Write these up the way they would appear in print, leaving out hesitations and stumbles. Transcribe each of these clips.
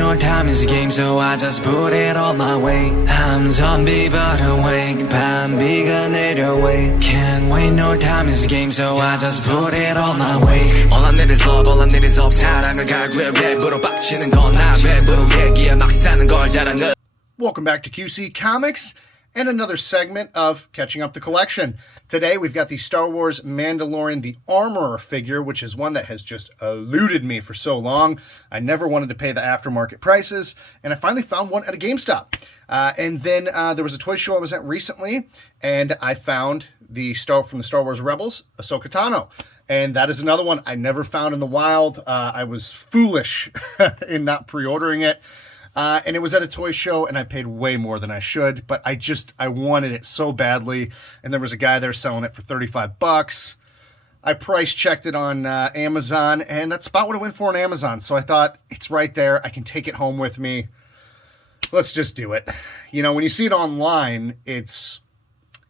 no time is a game, so I just put it all my way. I'm zombie but awake, 밤비가 내려와. Can't wait, no time is a game, so I just put it all my way. All I need is love, all I need is hope. 사랑을 갈구해 랩으로 빡치는 건 나 랩으로 얘기해 막 사는 걸 잘하는. Welcome back to QC Comics and another segment of Catching Up the Collection. Today we've got the Star Wars Mandalorian The Armorer figure, which is one that has just eluded me for so long. I never wanted to pay the aftermarket prices, and I finally found one at a GameStop. And then there was a toy show I was at recently, and I found from the Star Wars Rebels, Ahsoka Tano. And that is another one I never found in the wild. I was foolish in not pre-ordering it. And it was at a toy show, and I paid way more than I should, but I wanted it so badly, and there was a guy there selling it for $35. I price checked it on Amazon, and that's about what it went for on Amazon, so I thought, it's right there, I can take it home with me. Let's just do it. You know, when you see it online, it's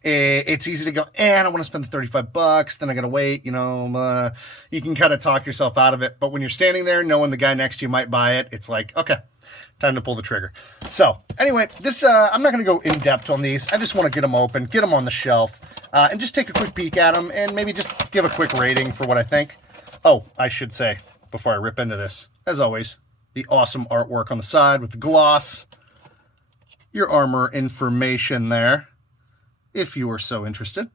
easy to go, I don't want to spend the $35, then I gotta wait, you can kind of talk yourself out of it, but when you're standing there knowing the guy next to you might buy it, it's like, okay, time to pull the trigger. So, anyway, I'm not going to go in-depth on these. I just want to get them open, get them on the shelf, and just take a quick peek at them, and maybe just give a quick rating for what I think. Oh, I should say, before I rip into this, as always, the awesome artwork on the side with the gloss, your armor information there, if you are so interested.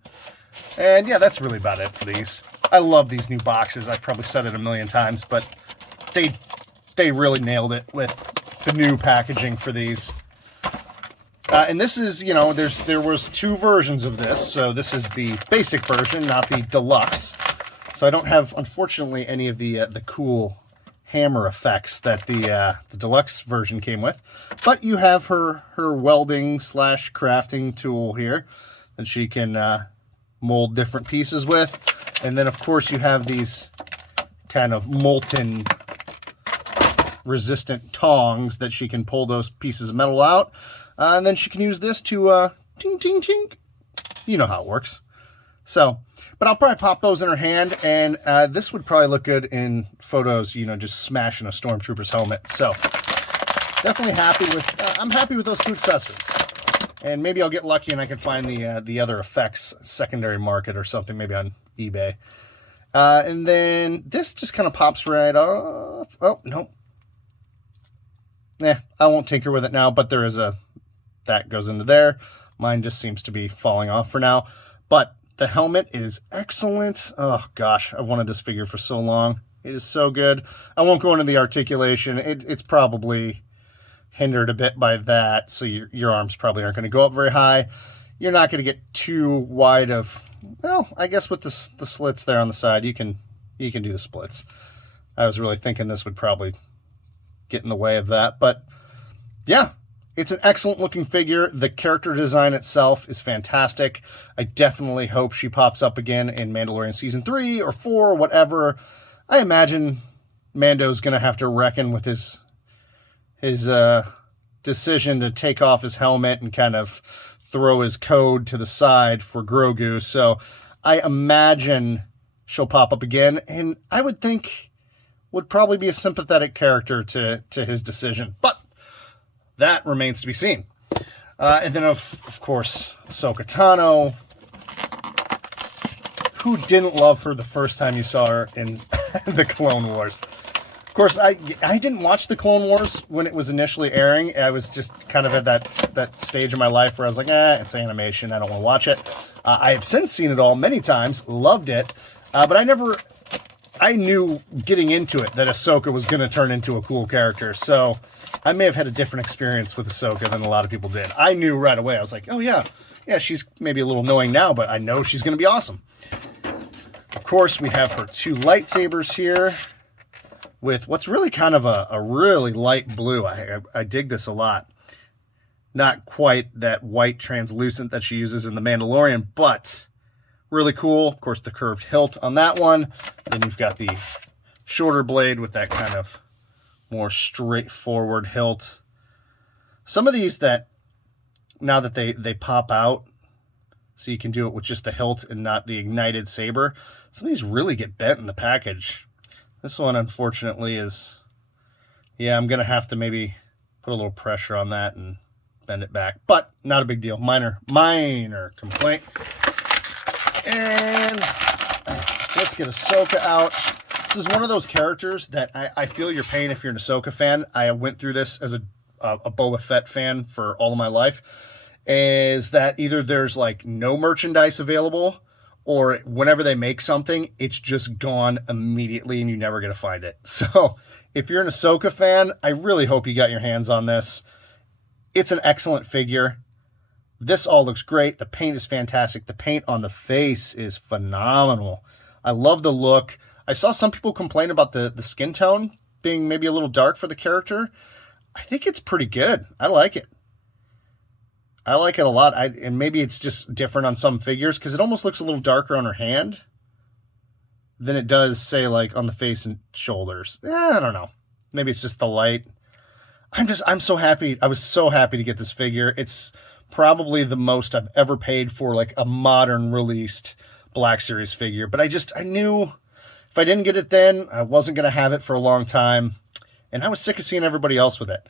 And yeah, that's really about it for these. I love these new boxes. I've probably said it a million times, but they really nailed it with the new packaging for these. And this is, there was two versions of this. So this is the basic version, not the deluxe. So I don't have, unfortunately, any of the cool hammer effects that the deluxe version came with. But you have her welding / crafting tool here that she can mold different pieces with. And then, of course, you have these kind of molten resistant tongs that she can pull those pieces of metal out. And then she can use this to tink, tink, tink. You know how it works. So, but I'll probably pop those in her hand, and this would probably look good in photos, just smashing a Stormtrooper's helmet. So, definitely I'm happy with those two accessories. And maybe I'll get lucky and I can find the other effects secondary market or something, maybe on eBay. And then this just kind of pops right off. Oh, no. I won't tinker with it now, but there is that goes into there. Mine just seems to be falling off for now. But the helmet is excellent. Oh, gosh, I've wanted this figure for so long. It is so good. I won't go into the articulation. It's probably hindered a bit by that, so your arms probably aren't going to go up very high. You're not going to get too wide of, well, I guess with the slits there on the side, you can do the splits. I was really thinking this would probably get in the way of that, but yeah, it's an excellent looking figure. The character design itself is fantastic. I definitely hope she pops up again in Mandalorian season 3 or 4 or whatever. I imagine Mando's gonna have to reckon with his decision to take off his helmet and kind of throw his code to the side for Grogu, so I imagine she'll pop up again, and I would think would probably be a sympathetic character to his decision. But that remains to be seen. And then, of course, Ahsoka Tano. Who didn't love her the first time you saw her in the Clone Wars? Of course, I didn't watch the Clone Wars when it was initially airing. I was just kind of at that stage of my life where I was like, it's animation, I don't want to watch it. I have since seen it all many times, loved it, but I knew getting into it that Ahsoka was going to turn into a cool character, so I may have had a different experience with Ahsoka than a lot of people did. I knew right away. I was like, oh yeah, she's maybe a little annoying now, but I know she's going to be awesome. Of course, we have her two lightsabers here with what's really kind of a really light blue. I dig this a lot. Not quite that white translucent that she uses in The Mandalorian, but really cool. Of course, the curved hilt on that one. Then you've got the shorter blade with that kind of more straightforward hilt. Some of these that, now that they pop out, so you can do it with just the hilt and not the ignited saber, some of these really get bent in the package. This one, unfortunately, is Yeah, I'm going to have to maybe put a little pressure on that and bend it back. But not a big deal. Minor complaint. And let's get Ahsoka out. This is one of those characters that I feel your pain if you're an Ahsoka fan. I went through this as a Boba Fett fan for all of my life. Is that either there's like no merchandise available, or whenever they make something, it's just gone immediately and you're never going to find it. So if you're an Ahsoka fan, I really hope you got your hands on this. It's an excellent figure. This all looks great. The paint is fantastic. The paint on the face is phenomenal. I love the look. I saw some people complain about the skin tone being maybe a little dark for the character. I think it's pretty good. I like it. I like it a lot. And maybe it's just different on some figures because it almost looks a little darker on her hand than it does, say, like on the face and shoulders. I don't know. Maybe it's just the light. I'm so happy. I was so happy to get this figure. It's probably the most I've ever paid for like a modern released Black Series figure. But I knew if I didn't get it then, I wasn't going to have it for a long time. And I was sick of seeing everybody else with it.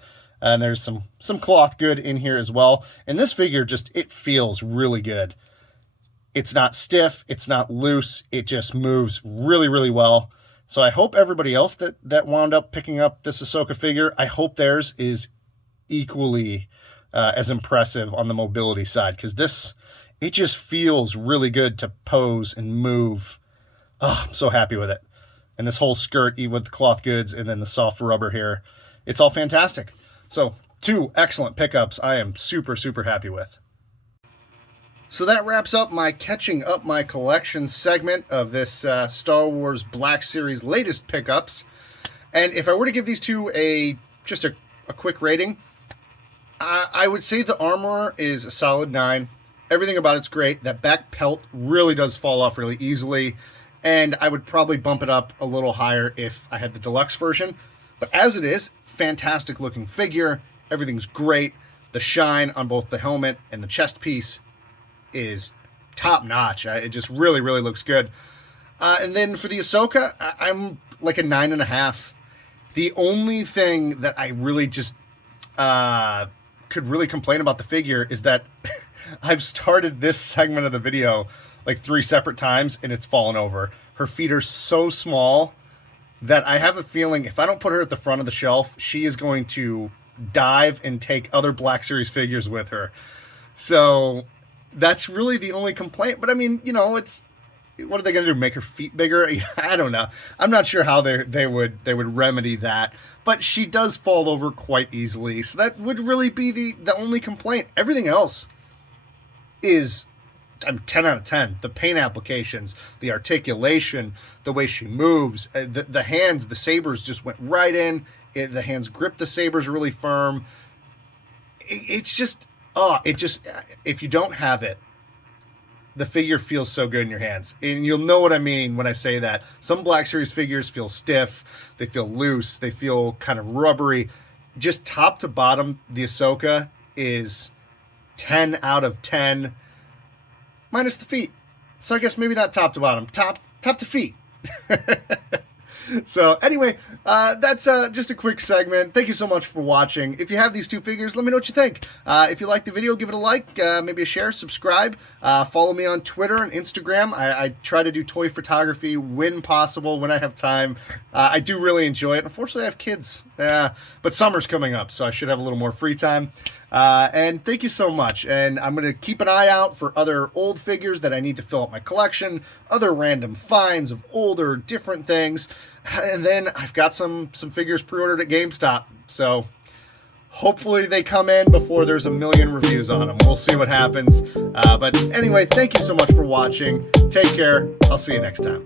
And there's some cloth good in here as well. And this figure it feels really good. It's not stiff. It's not loose. It just moves really, really well. So I hope everybody else that wound up picking up this Ahsoka figure, I hope theirs is equally as impressive on the mobility side. Because it just feels really good to pose and move. Oh, I'm so happy with it. And this whole skirt, even with the cloth goods and then the soft rubber here, it's all fantastic. So 2 excellent pickups I am super, super happy with. So that wraps up my catching up my collection segment of this Star Wars Black Series latest pickups. And if I were to give these two just a quick rating, I would say the Armorer is a solid 9. Everything about it's great. That back pelt really does fall off really easily. And I would probably bump it up a little higher if I had the deluxe version. But as it is, fantastic looking figure. Everything's great. The shine on both the helmet and the chest piece is top notch. It just really, really looks good. And then for the Ahsoka, I'm like a 9.5. The only thing that I really just could really complain about the figure is that I've started this segment of the video like 3 separate times and it's fallen over. Her feet are so small that I have a feeling if I don't put her at the front of the shelf, she is going to dive and take other Black Series figures with her. So that's really the only complaint. But I mean, what are they going to do? Make her feet bigger? I don't know. I'm not sure how they would remedy that. But she does fall over quite easily. So that would really be the only complaint. Everything else is 10 out of 10. The paint applications, the articulation, the way she moves, the hands, the sabers just went right in. The hands grip the sabers really firm. It's just, if you don't have it, the figure feels so good in your hands. And you'll know what I mean when I say that. Some Black Series figures feel stiff. They feel loose. They feel kind of rubbery. Just top to bottom, the Ahsoka is 10 out of 10. Minus the feet. So I guess maybe not top to bottom. Top to feet. So anyway, that's just a quick segment. Thank you so much for watching. If you have these 2 figures, let me know what you think. If you like the video, give it a like, maybe a share, subscribe. Follow me on Twitter and Instagram. I try to do toy photography when possible, when I have time. I do really enjoy it. Unfortunately, I have kids. But summer's coming up, so I should have a little more free time. And thank you so much. And I'm going to keep an eye out for other old figures that I need to fill up my collection, other random finds of older, different things. And then I've got some figures pre-ordered at GameStop. So hopefully they come in before there's a million reviews on them. We'll see what happens. But anyway, thank you so much for watching. Take care. I'll see you next time.